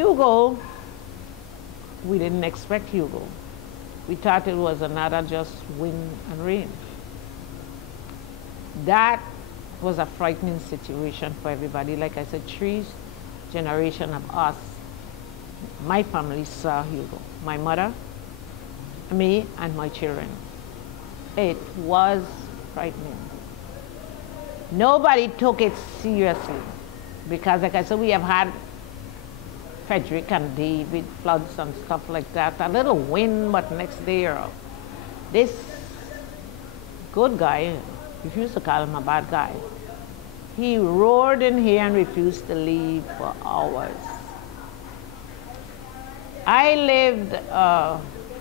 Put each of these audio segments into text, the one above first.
Hugo, we didn't expect Hugo. We thought it was another just wind and rain. That was a frightening situation for everybody. Like I said, 3 generations of us, my family saw Hugo. My mother, me, and my children. It was frightening. Nobody took it seriously because, like I said, we have had Frederick and David floods and stuff like that. A little wind, but next day, this good guy, refused to call him a bad guy. He roared in here and refused to leave for hours. I lived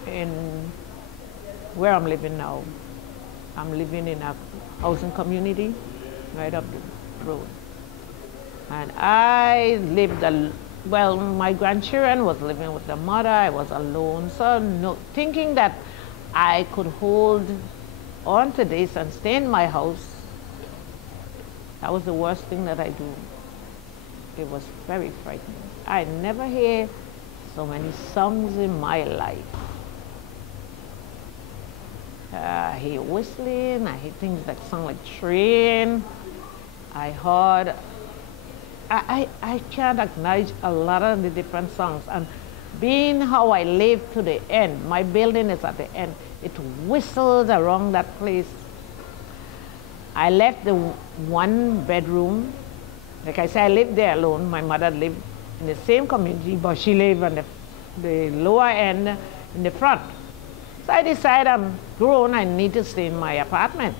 in where I'm living now. I'm living in a housing community right up the road. And I lived, well, my grandchildren was living with their mother. I was alone. So thinking that I could hold on to this and stay in my house, that was the worst thing that I do. It was very frightening. I never hear so many songs in my life. I hear whistling, I hear things that sound like train. I heard, I can't acknowledge a lot of the different songs. And being how I live to the end, my building is at the end, it whistles around that place. I left the 1 bedroom. Like I said, I lived there alone. My mother lived in the same community, but she lived on the lower end in the front. So I decided I'm grown, I need to stay in my apartment.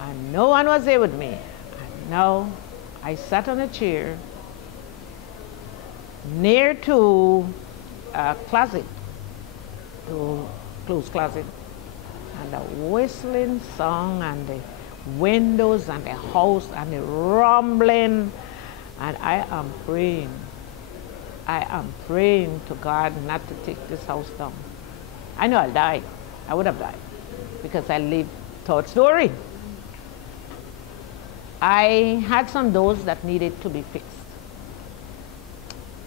And no one was there with me. And now I sat on a chair near to a closet, to clothes closet, and the whistling song and the windows and the house and the rumbling, and I am praying. I am praying to God not to take this house down. I know I'll die. I would have died because I lived 3rd story. I had some doors that needed to be fixed.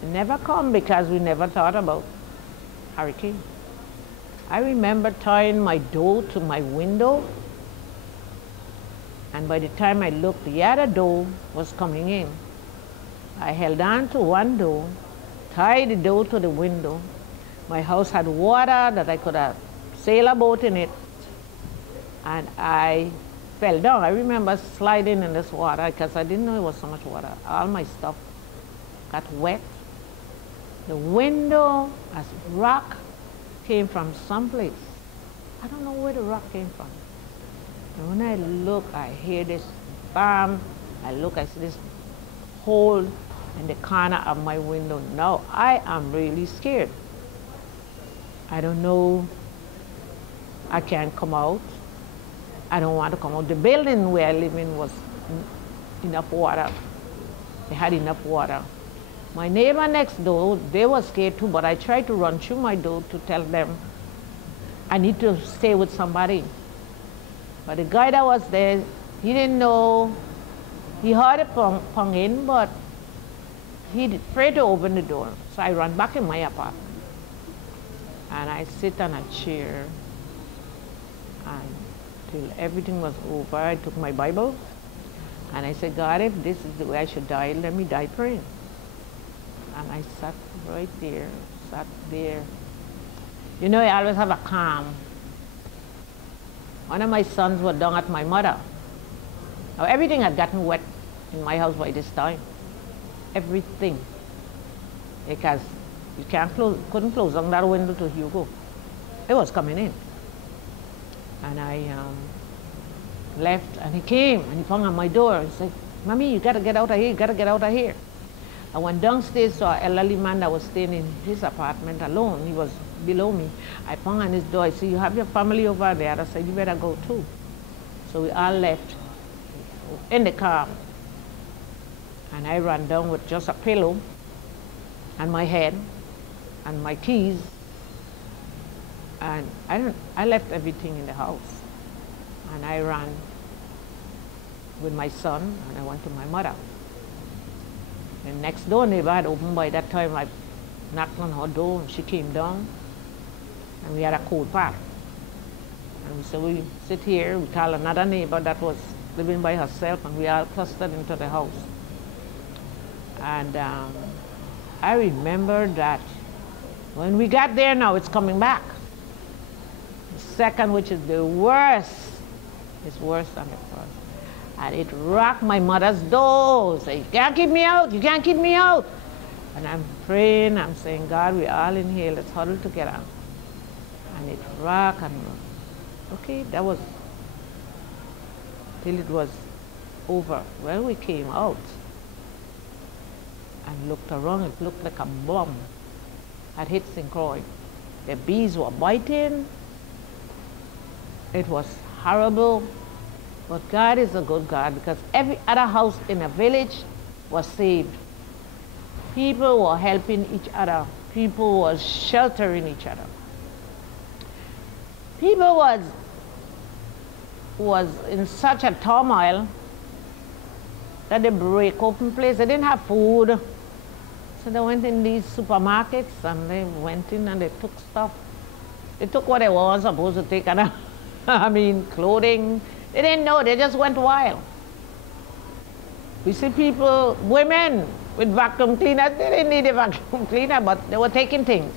It never come because we never thought about hurricane. I remember tying my door to my window, and by the time I looked, the other door was coming in. I held on to one door, tied the door to the window. My house had water that I could have sailed a boat in it, and I fell down. I remember sliding in this water because I didn't know it was so much water. All my stuff got wet. The window, as rock, came from someplace. I don't know where the rock came from. And when I look, I hear this bam. I look, I see this hole in the corner of my window. Now I am really scared. I don't know. I can't come out. I don't want to come out. The building where I live in was enough water. They had enough water. My neighbor next door, they were scared too, but I tried to run through my door to tell them I need to stay with somebody. But the guy that was there, he didn't know. He heard it pong in, but he afraid to open the door. So I ran back in my apartment. And I sit on a chair until everything was over. I took my Bible and I said, God, if this is the way I should die, let me die praying. And I sat right there, sat there. You know, I always have a calm. One of my sons was down at my mother. Now, everything had gotten wet in my house by this time. Everything. Because you couldn't close down that window to Hugo. It was coming in. And I left, and he came, and he found on my door and said, Mommy, you gotta get out of here, you gotta get out of here. I went downstairs, saw an elderly man that was staying in his apartment alone. He was below me. I found on his door, I said, you have your family over there? I said, you better go too. So we all left in the car. And I ran down with just a pillow and my head and my keys. And I left everything in the house. And I ran with my son, and I went to my mother. The next door neighbor had opened by that time. I knocked on her door and she came down and we had a cold part. And so we sit here, we call another neighbor that was living by herself and we all clustered into the house. And I remember that when we got there now, it's coming back. The second, which is the worst, is worse than the first. And it rocked my mother's door. Say, you can't keep me out, you can't keep me out. And I'm praying, I'm saying, God, we're all in here, let's huddle together. And it rocked and okay, that was till it was over. When we came out and looked around, it looked like a bomb had hit St. Croix. The bees were biting. It was horrible. But God is a good God because every other house in a village was saved. People were helping each other. People were sheltering each other. People was in such a turmoil that they break open place. They didn't have food. So they went in these supermarkets and they went in and they took stuff. They took what they weren't supposed to take. And I mean, clothing. They didn't know, they just went wild. We see people, women with vacuum cleaners, they didn't need a vacuum cleaner, but they were taking things.